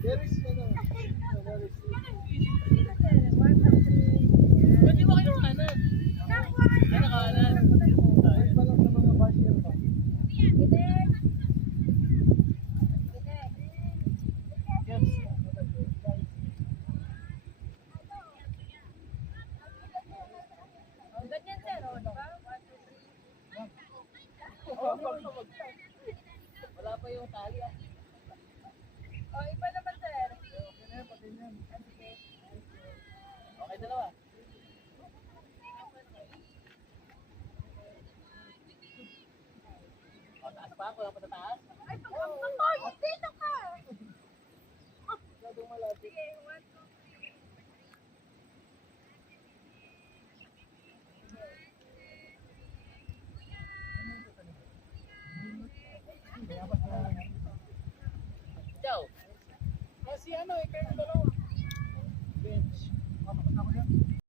There is, ano, there is. Ba't di ba kayo kanan? Ay, nakanan. Kahit pa lang sa mga basher pa. Wala pa yung tali ah. Okay, dalawa. O, taas pa? Kulang pa sa taas? Masyadong malapit. Ikaw. Kasi ano, ikaw yung dalawa. Bench. Mapakot ako yan.